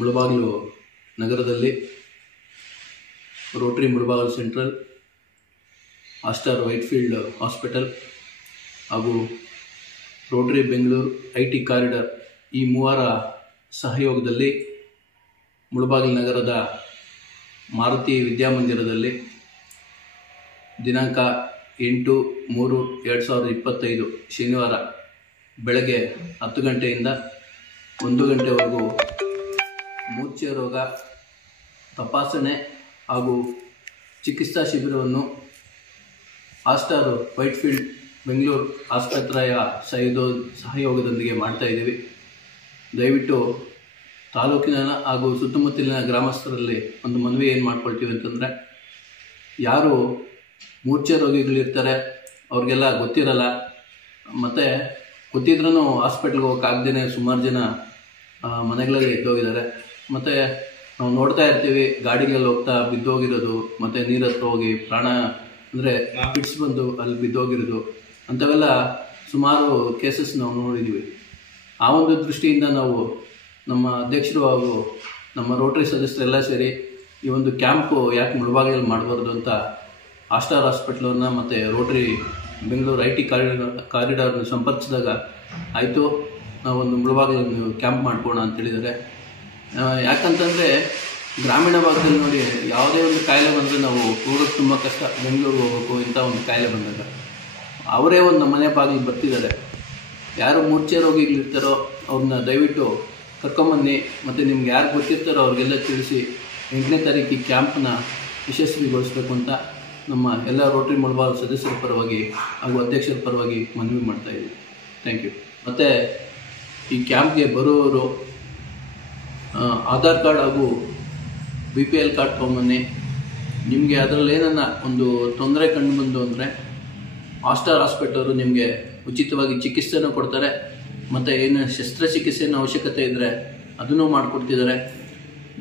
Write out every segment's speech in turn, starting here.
ಮುಳಬಾಗಿಲು ನಗರದಲ್ಲಿ Rotary Mulbagal Central, Aster Whitefield hospital ಹಾಗೂ Rotary Bengaluru IT corridor ಈ ಮೂವರ ಸಹಯೋಗದಲ್ಲಿ ಮುಳಬಾಗಿಲು ನಗರದ ಮಾರುತಿ ವಿದ್ಯಾಮಂದಿರದಲ್ಲಿ ದಿನಾಂಕ 8/3/2025 ಶನಿವಾರ ಬೆಳಗ್ಗೆ 10 ಗಂಟೆಯಿಂದ 1 ಗಂಟೆವರೆಗೂ ಮೂರ್ಛೆ ರೋಗ ತಪಾಸಣೆ ಹಾಗೂ ಚಿಕಿತ್ಸಾ ಶಿಬಿರವನ್ನು ಆಸ್ಟಾರ್ ವೈಟ್ಫೀಲ್ಡ್ ಬೆಂಗಳೂರು ಆಸ್ಪತ್ರೆಯ ಸಹಯೋಗದೊಂದಿಗೆ ಮಾಡ್ತಾಯಿದ್ದೀವಿ. ದಯವಿಟ್ಟು ತಾಲೂಕಿನ ಹಾಗೂ ಸುತ್ತಮುತ್ತಲಿನ ಗ್ರಾಮಸ್ಥರಲ್ಲಿ ಒಂದು ಮನವಿ ಏನು ಮಾಡ್ಕೊಳ್ತೀವಿ ಅಂತಂದರೆ, ಯಾರು ಮೂರ್ಛೆ ರೋಗಿಗಳಿರ್ತಾರೆ ಅವ್ರಿಗೆಲ್ಲ ಗೊತ್ತಿರಲ್ಲ, ಮತ್ತು ಗೊತ್ತಿದ್ರೂ ಹಾಸ್ಪಿಟ್ಲ್ಗೆ ಹೋಗೋಕ್ಕಾಗ್ದೇ ಸುಮಾರು ಜನ ಮನೆಗಳಲ್ಲಿ ಎದ್ದೋಗಿದ್ದಾರೆ. ಮತ್ತು ನಾವು ನೋಡ್ತಾ ಇರ್ತೀವಿ ಗಾಡಿಗಳಲ್ಲಿ ಹೋಗ್ತಾ ಬಿದ್ದೋಗಿರೋದು, ಮತ್ತು ನೀರು ಹತ್ರ ಹೋಗಿ ಪ್ರಾಣ ಅಂದರೆ ಪಿಟ್ಸ್ ಬಂದು ಅಲ್ಲಿ ಬಿದ್ದೋಗಿರೋದು, ಅಂಥವೆಲ್ಲ ಸುಮಾರು ಕೇಸಸ್ ನಾವು ನೋಡಿದ್ದೀವಿ. ಆ ಒಂದು ದೃಷ್ಟಿಯಿಂದ ನಾವು ನಮ್ಮ ಅಧ್ಯಕ್ಷರು ಹಾಗೂ ನಮ್ಮ ರೋಟರಿ ಸದಸ್ಯರೆಲ್ಲ ಸೇರಿ ಈ ಒಂದು ಕ್ಯಾಂಪು ಯಾಕೆ ಮುಳಬಾಗಿಲಲ್ಲಿ ಮಾಡಬಾರ್ದು ಅಂತ ಆಸ್ಟಾರ್ ಹಾಸ್ಪಿಟ್ಲವ್ರನ್ನ ಮತ್ತು ರೋಟರಿ ಬೆಂಗಳೂರು IT ಕಾರಿಡಾರ್ನ ಸಂಪರ್ಕಿಸಿದಾಗ ಆಯಿತು, ನಾವೊಂದು ಮುಳಬಾಗಿಲನ್ನು ಕ್ಯಾಂಪ್ ಮಾಡ್ಕೋಣ ಅಂತೇಳಿದ್ದಾರೆ. ಯಾಕಂತಂದರೆ ಗ್ರಾಮೀಣ ಭಾಗದಲ್ಲಿ ನೋಡಿ, ಯಾವುದೇ ಒಂದು ಕಾಯಿಲೆ ಬಂದರೆ ನಾವು ಹೋಗೋಕ್ಕೆ ತುಂಬ ಕಷ್ಟ. ಬೆಂಗಳೂರಿಗೆ ಹೋಗ್ಬೇಕು ಇಂಥ ಒಂದು ಕಾಯಿಲೆ ಬಂದಾಗ ಅವರೇ ಒಂದು ಮನೆ ಬಾಗಿಲಿಗೆ ಬರ್ತಿದ್ದಾರೆ. ಯಾರು ಮೂರ್ಛೆ ರೋಗಿಗಳಿರ್ತಾರೋ ಅವ್ರನ್ನ ದಯವಿಟ್ಟು ಕರ್ಕೊಂಬನ್ನಿ, ಮತ್ತು ನಿಮ್ಗೆ ಯಾರು ಗೊತ್ತಿರ್ತಾರೋ ಅವ್ರಿಗೆಲ್ಲ ತಿಳಿಸಿ 8ನೇ ತಾರೀಕು ಈ ಕ್ಯಾಂಪ್ನ ಯಶಸ್ವಿಗೊಳಿಸಬೇಕು ಅಂತ ನಮ್ಮ ಎಲ್ಲ ರೋಟರಿ ಮುಳಬಾಗಿಲು ಸದಸ್ಯರ ಪರವಾಗಿ ಹಾಗೂ ಅಧ್ಯಕ್ಷರ ಪರವಾಗಿ ಮನವಿ ಮಾಡ್ತಾಯಿದ್ದೀವಿ. Thank you. ಮತ್ತು ಈ ಕ್ಯಾಂಪ್ಗೆ ಬರುವವರು ಆಧಾರ್ ಕಾರ್ಡ್ ಹಾಗೂ BPL ಕಾರ್ಡ್ ತೊಗೊಂಬನ್ನಿ. ನಿಮಗೆ ಅದರಲ್ಲಿ ಏನನ್ನ ಒಂದು ತೊಂದರೆ ಕಂಡು ಬಂದು ಅಂದರೆ ಆಸ್ಟಾರ್ ಹಾಸ್ಪಿಟಲ್ ನಿಮಗೆ ಉಚಿತವಾಗಿ ಚಿಕಿತ್ಸೆನೂ ಕೊಡ್ತಾರೆ, ಮತ್ತು ಏನು ಶಸ್ತ್ರಚಿಕಿತ್ಸೆನ ಅವಶ್ಯಕತೆ ಇದ್ದರೆ ಅದನ್ನು ಮಾಡಿಕೊಡ್ತಿದ್ದಾರೆ.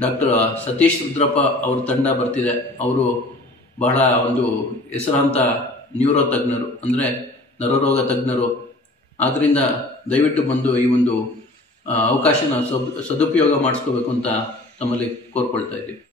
ಡಾಕ್ಟರ್ ಸತೀಶ್ ರುದ್ರಪ್ಪ ಅವ್ರ ತಂಡ ಬರ್ತಿದೆ. ಅವರು ಬಹಳ ಒಂದು ಹೆಸರಾಂತ ನ್ಯೂರೋ ತಜ್ಞರು, ಅಂದರೆ ನರರೋಗ ತಜ್ಞರು. ಆದ್ದರಿಂದ ದಯವಿಟ್ಟು ಬಂದು ಈ ಒಂದು ಅವಕಾಶನ ಸದುಪಯೋಗ ಮಾಡಿಸ್ಕೋಬೇಕು ಅಂತ ತಮ್ಮಲ್ಲಿ ಕೋರ್ಕೊಳ್ತಾ ಇದ್ದೀವಿ.